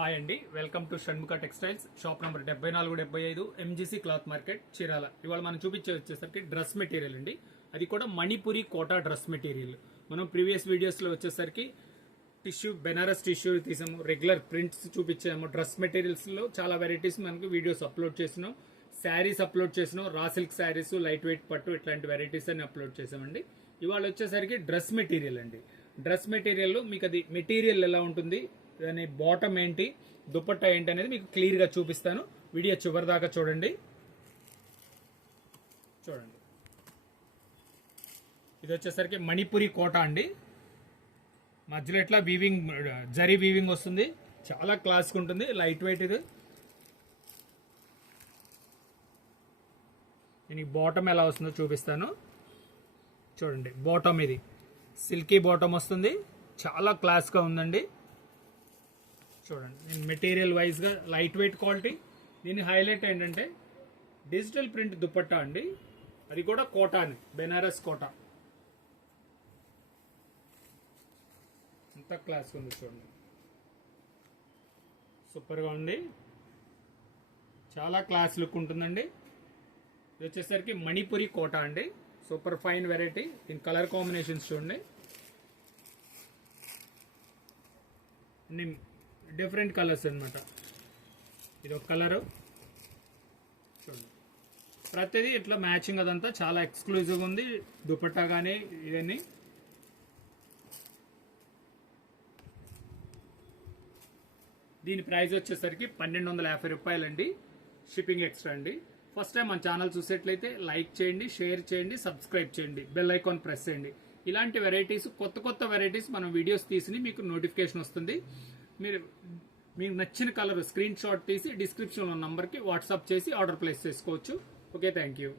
Hi అండి, welcome to Shanmukha textiles. Shop number 7475 MGC cloth market, Chirala. ఇవాళ మనం వచ్చేసరికి డ్రెస్ మెటీరియల్ అండి. అది కూడా మణిపురి కోటా డ్రెస్ మెటీరియల్. మనం ప్రీవియస్ వీడియోస్లో వచ్చేసరికి టిష్యూ, బెనారస్ టిష్యూ తీసాము, రెగ్యులర్ ప్రింట్స్ చూపించాము. డ్రెస్ మెటీరియల్స్లో చాలా వెరైటీస్ మనకు వీడియోస్ అప్లోడ్ చేసినాం. శారీస్ అప్లోడ్ చేసినాం, raw silk saris, light weight పట్టు, ఇట్లాంటి వెరైటీస్ అని అప్లోడ్ చేసామండి. ఇవాళ వచ్చేసరికి డ్రెస్ మెటీరియల్ అండి. డ్రెస్ మెటీరియల్లో మీకు అది మెటీరియల్ ఎలా ఉంటుంది, దాని బాటమ్ ఏంటి, దుపట్టా ఏంటి అనేది మీకు క్లియర్గా చూపిస్తాను. వీడియో చివరి దాకా చూడండి. ఇది వచ్చేసరికి మణిపురి కోటా అండి. మధ్యలో ఇట్లా వీవింగ్, జరీ వీవింగ్ వస్తుంది. చాలా క్లాస్గా ఉంటుంది, లైట్ వెయిట్. ఇది దీనికి బాటమ్ ఎలా వస్తుందో చూపిస్తాను. చూడండి, బాటమ్ ఇది సిల్కీ బాటమ్ వస్తుంది. చాలా క్లాస్గా ఉందండి. చూడండి, మెటీరియల్ వైజ్గా లైట్ వెయిట్ క్వాలిటీ. దీని హైలైట్ ఏంటంటే డిజిటల్ ప్రింట్ దుపట్టా అండి. అది కూడా కోటాని, బెనారస్ కోటా. అంత క్లాస్ ఉంది, చూడండి, సూపర్గా ఉంది. చాలా క్లాస్ లుక్ ఉంటుందండి. ఇది వచ్చేసరికి మణిపురి కోటా అండి. Super fine variety. దీని కలర్ కాంబినేషన్స్ చూడండి, అన్ని డిఫరెంట్ కలర్స్ అనమాట. ఇది ఒక కలరు చూడండి. ప్రతిదీ ఇట్లా మ్యాచింగ్, అదంతా చాలా ఎక్స్క్లూజివ్గా ఉంది. దుపట్టా కానీ ఇవన్నీ. దీని ప్రైస్ వచ్చేసరికి 1250 రూపాయలండి. షిప్పింగ్ ఎక్స్ట్రా అండి. ఫస్ట్ టైం మన ఛానల్ చూసేట్లయితే లైక్ చేయండి, షేర్ చేయండి, సబ్స్క్రైబ్ చేయండి, బెల్ ఐకాన్ ప్రెస్ చేయండి. ఇలాంటి వెరైటీస్, కొత్త వెరైటీస్ మనం వీడియోస్ తీసి మీకు నోటిఫికేషన్ వస్తుంది. మీకు నచ్చిన కలర్ స్క్రీన్ షాట్ తీసి డిస్క్రిప్షన్లో నంబర్కి వాట్సాప్ చేసి ఆర్డర్ ప్లేస్ చేసుకోవచ్చు. Okay, thank you.